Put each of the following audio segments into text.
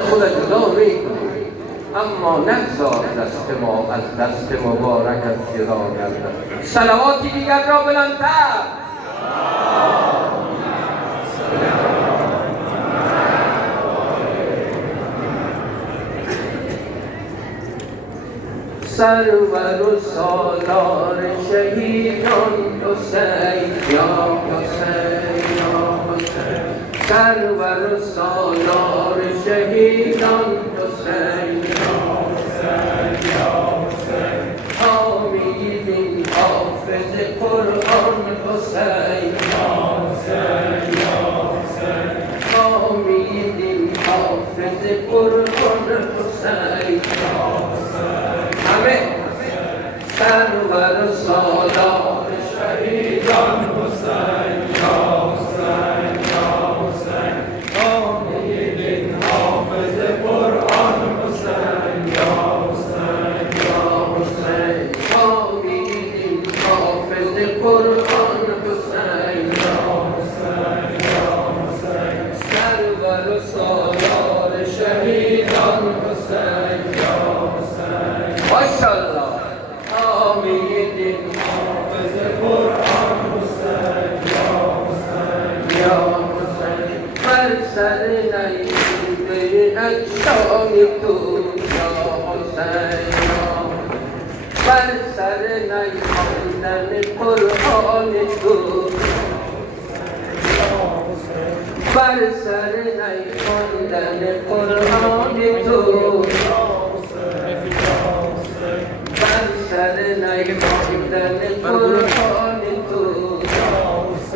خود جدا میکنیم اما نگذار دست ما از دست مبارک از جدا گردد. صلواتی دیگر را بلندتر. سرور و سالار شهیدان حسین یا حسین یا حسین، سرور و سالار شهیدان حسین یا حسین یا حسین، حامیدین حافظ قرآن حسین یا حسین یا حسین، حامیدین حافظ قرآن حسین یا حسین. سرور سالار شهیدان حسین یا حسین یا حسین، حامیدین حافظ قرآن حسین یا حسین یا حسین، حامیدین حافظ قرآن حسین یا حسین یا حسین، سرور سالار شهیدان حسین یا حسین. ماشاءالله. حامیدین حافظ قرآن حسین یا حسین یا حسین، بر سر نیزه اجسام تو یا حسین یا حسین، بر سر نیخواندن قرآن تو، بر سر نیخواندن قرآن تو، سر نیخواندن قرآن تو،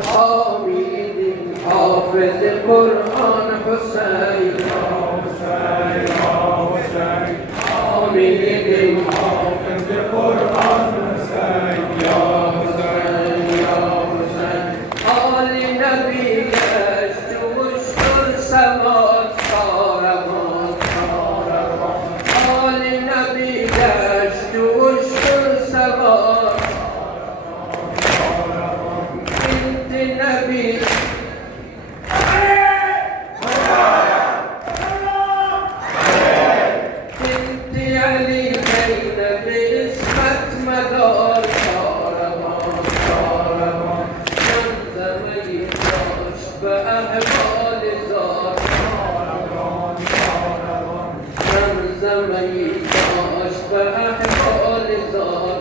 حامیدین حافظ قرآن حسین یا حسین یا حسین، حامیدین حافظ قرآن حسین یا حسین یا حسین، آل نبی گشت و اشتر سواد کاروان کاروان، آل نبی گشت و بنت نبی بنت علی زینب عصمت مدار کاروان کاروان، زمزمه‌ای داشت به احوال زار کاروان کاروان، زمزمه‌ای داشت به احوال زار.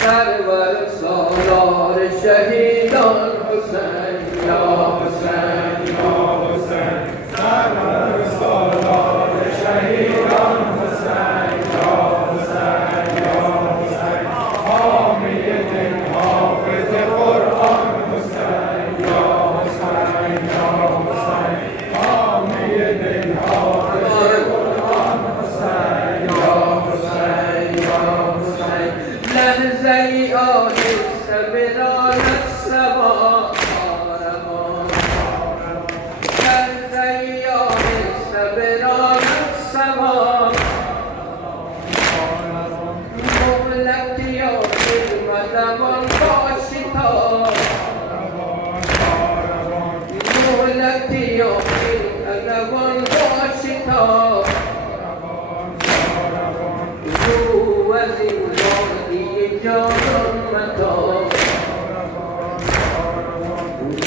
سرور سالار شهیدان حسین یا حسین یا حسین، سرور سالار شهیدان حسین یا حسین یا حسین، حامیدین حافظ قرآن حسین یا حسین یا حسین، حامیدین حافظ قرآن حسین یا حسین یا حسین، لحظه ای آهسته براند سما کاروان، لحظه ای آهسته براند سما، مهلتی آخر مدوان باشی تا، مهلتی آخر مدوان باشی تا، رو از این وادی جانان متا،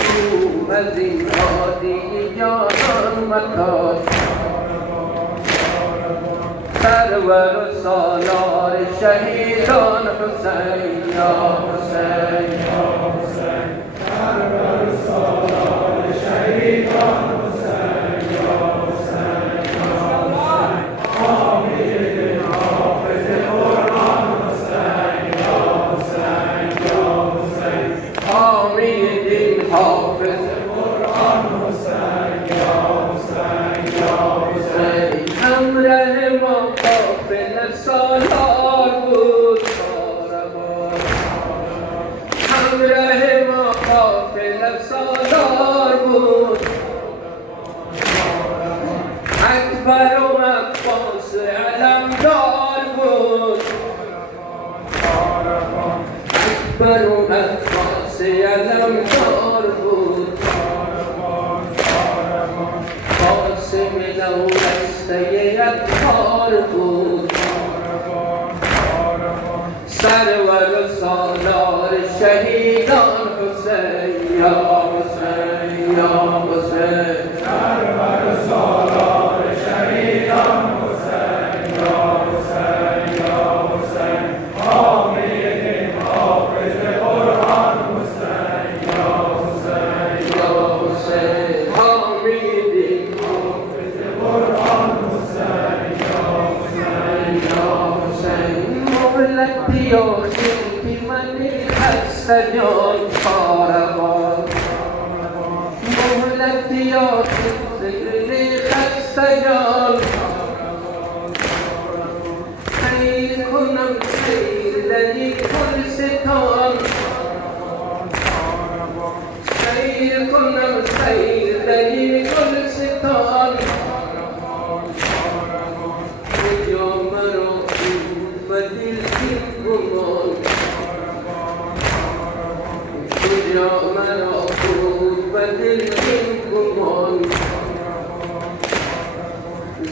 رو از این وادی جانان متا، سرور سالار شهیدان حسین یا حسین یا حسین، سرور سالار شهیدان حسین یا حسین یا حسین، حامیدین حافظ قرآن حسین یا حسین یا حسین، حامیدین حافظ قرآن حسین یا حسین یا حسین، همراه ما قافله سالار بود کاروان، همراه ما قافله سالار بود، اکبر و عباس علمدار بود، اکبر و عباس علمدار بود، و بسته عطار بود سرور و سالار شهیدان حسین یا حسین یا حسین سرور و سالار شهیدان حسین یا حسین یا حسین حامی دین حافظ قرآن حسین یا حسین یا حسین حامی دین حافظ قرآن حسین یا حسین یا حسین مهلت بیا خیلی من خسته جان کاروان مهلت بیا خیلی خسته جان خیر کنم خیر دنی گلستان خیر کنم خیر دنی گلستان کجا مرا و دل این گمان کجا مرا و دل این گمان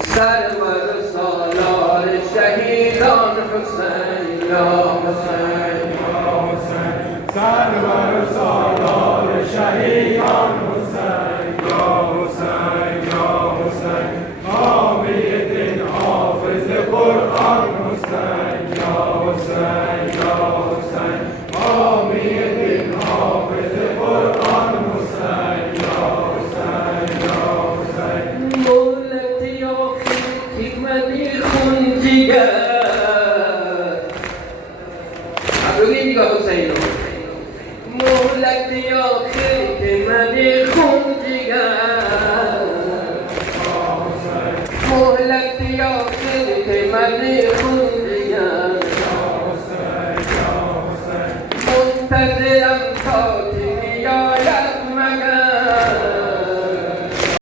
سرور سالار شهیدان حسین یا حسین یا حسین سرور سالار شهیدان حسین یا حسین یا حسین حامی دین حافظ قرآن حسین یا حسین یا حسین حامی دین حافظ قرآن حسین یا حسین یا حسین مولت یا خیمتی خون جگر ابروی دیگه حسین مولت یا خیمتی خون جگر مولت یا خیمتی خون جگر منتظر